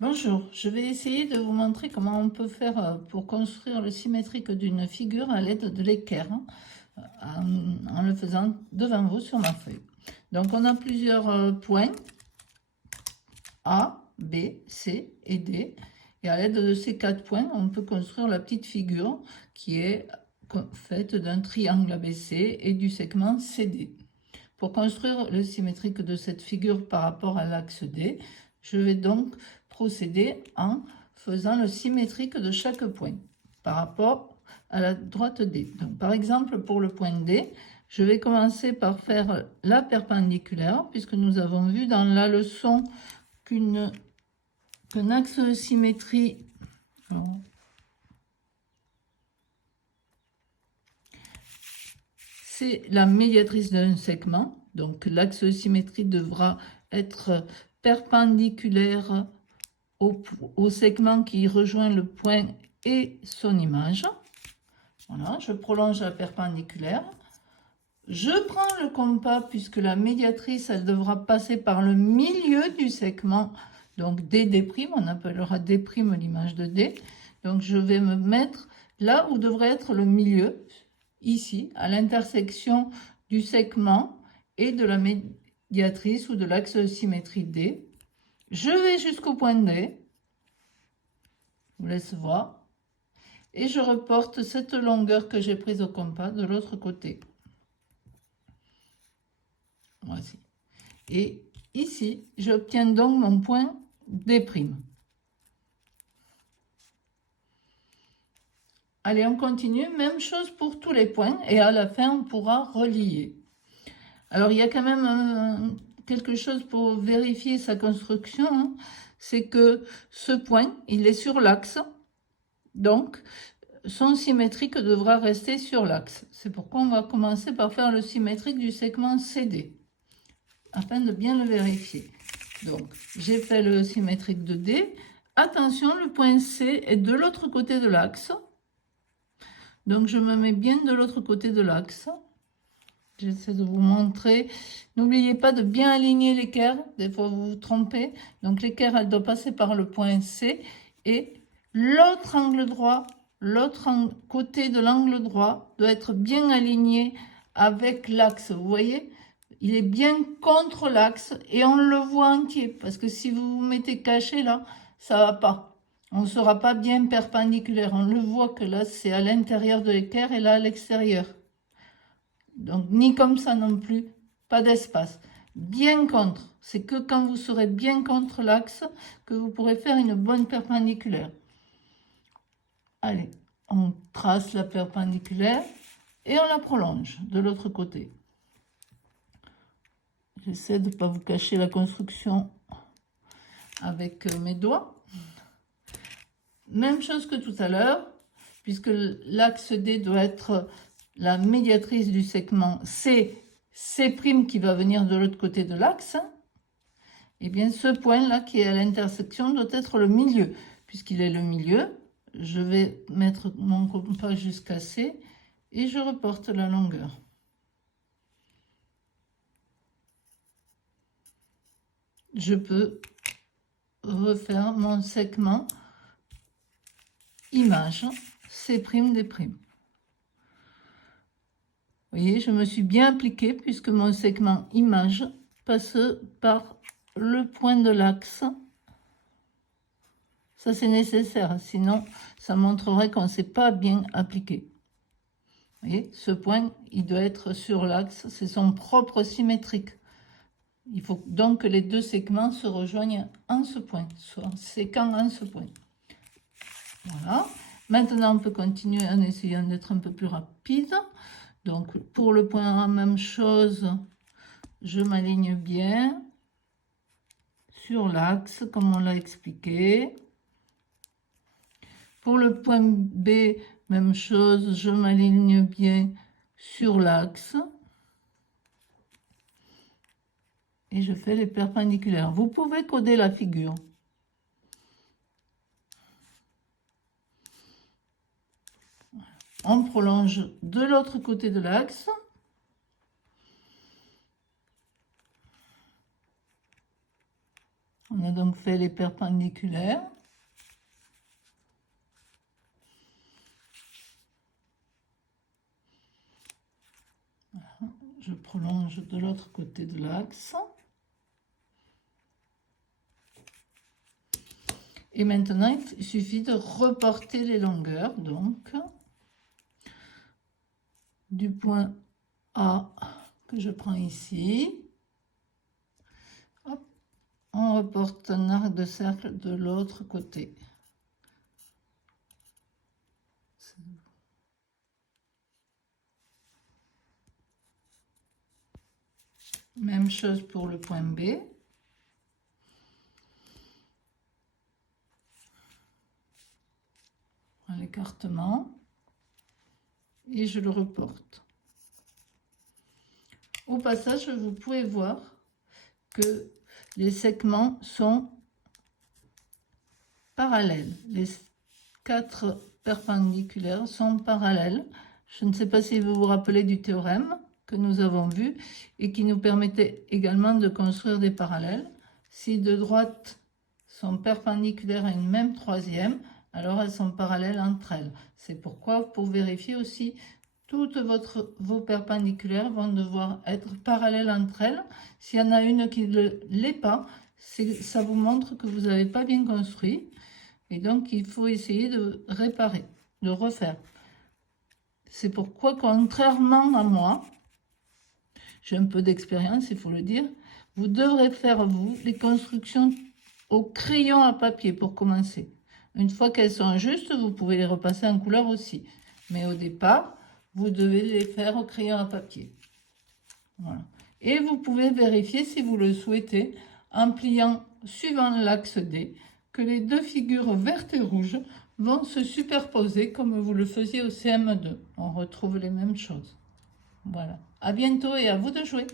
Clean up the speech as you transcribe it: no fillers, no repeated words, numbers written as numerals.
Bonjour, je vais essayer de vous montrer comment on peut faire pour construire le symétrique d'une figure à l'aide de l'équerre, en le faisant devant vous sur ma feuille. Donc on a plusieurs points, A, B, C et D. Et à l'aide de ces 4 points, on peut construire la petite figure qui est faite d'un triangle ABC et du segment CD. Pour construire le symétrique de cette figure par rapport à l'axe D, je vais donc procéder en faisant le symétrique de chaque point par rapport à la droite D. Donc, par exemple, pour le point D, je vais commencer par faire la perpendiculaire, puisque nous avons vu dans la leçon qu'un axe de symétrie... c'est la médiatrice d'un segment. Donc l'axe de symétrie devra être perpendiculaire au segment qui rejoint le point et son image. Voilà, je prolonge la perpendiculaire. Je prends le compas puisque la médiatrice, elle devra passer par le milieu du segment. Donc D', on appellera D' l'image de D. Donc je vais me mettre là où devrait être le milieu, ici, à l'intersection du segment et de la médiatrice ou de l'axe de symétrie D. Je vais jusqu'au point D. Je vous laisse voir. Et je reporte cette longueur que j'ai prise au compas de l'autre côté. Voici. Et ici, j'obtiens donc mon point D'. Allez, on continue. Même chose pour tous les points. Et à la fin, on pourra relier. Alors, il y a quand même quelque chose pour vérifier sa construction. Hein. C'est que ce point, il est sur l'axe. Donc, son symétrique devra rester sur l'axe. C'est pourquoi on va commencer par faire le symétrique du segment CD, afin de bien le vérifier. Donc, j'ai fait le symétrique de D. Attention, le point C est de l'autre côté de l'axe. Donc, je me mets bien de l'autre côté de l'axe. J'essaie de vous montrer. N'oubliez pas de bien aligner l'équerre. Des fois, vous vous trompez. Donc, l'équerre, elle doit passer par le point C. Et l'autre angle droit, l'autre côté de l'angle droit doit être bien aligné avec l'axe. Vous voyez? Il est bien contre l'axe et on le voit entier. Parce que si vous vous mettez caché là, ça va pas. On ne sera pas bien perpendiculaire. On le voit que là, c'est à l'intérieur de l'équerre et là, à l'extérieur. Donc, ni comme ça non plus, pas d'espace. Bien contre, c'est que quand vous serez bien contre l'axe que vous pourrez faire une bonne perpendiculaire. Allez, on trace la perpendiculaire et on la prolonge de l'autre côté. J'essaie de ne pas vous cacher la construction avec mes doigts. Même chose que tout à l'heure, puisque l'axe D doit être la médiatrice du segment C, C' qui va venir de l'autre côté de l'axe. Et bien ce point-là qui est à l'intersection doit être le milieu. Puisqu'il est le milieu, je vais mettre mon compas jusqu'à C et je reporte la longueur. Je peux refaire mon segment image C', D'. Vous voyez, je me suis bien appliquée puisque mon segment image passe par le point de l'axe. Ça, c'est nécessaire, sinon ça montrerait qu'on ne s'est pas bien appliqué. Vous voyez, ce point, il doit être sur l'axe, c'est son propre symétrique. Il faut donc que les deux segments se rejoignent en ce point, soit séquent en ce point. Voilà. Maintenant, on peut continuer en essayant d'être un peu plus rapide. Donc, pour le point A, même chose, je m'aligne bien sur l'axe, comme on l'a expliqué. Pour le point B, même chose, je m'aligne bien sur l'axe. Et je fais les perpendiculaires. Vous pouvez coder la figure. On prolonge de l'autre côté de l'axe. On a donc fait les perpendiculaires. Voilà. Je prolonge de l'autre côté de l'axe. Et maintenant, il suffit de reporter les longueurs. Donc, du point A que je prends ici, hop, on reporte un arc de cercle de l'autre côté. Même chose pour le point B. L'écartement et je le reporte. Au passage, vous pouvez voir que les segments sont parallèles. Les 4 perpendiculaires sont parallèles. Je ne sais pas si vous vous rappelez du théorème que nous avons vu et qui nous permettait également de construire des parallèles. Si deux droites sont perpendiculaires à une même troisième, alors elles sont parallèles entre elles. C'est pourquoi, pour vérifier aussi, toutes vos perpendiculaires vont devoir être parallèles entre elles. S'il y en a une qui ne l'est pas, ça vous montre que vous n'avez pas bien construit. Et donc, il faut essayer de réparer, de refaire. C'est pourquoi, contrairement à moi, j'ai un peu d'expérience, il faut le dire, vous devrez faire, vous, les constructions au crayon à papier pour commencer. Une fois qu'elles sont justes, vous pouvez les repasser en couleur aussi. Mais au départ, vous devez les faire au crayon à papier. Voilà. Et vous pouvez vérifier, si vous le souhaitez, en pliant suivant l'axe D, que les deux figures vertes et rouges vont se superposer comme vous le faisiez au CM2. On retrouve les mêmes choses. Voilà. À bientôt et à vous de jouer.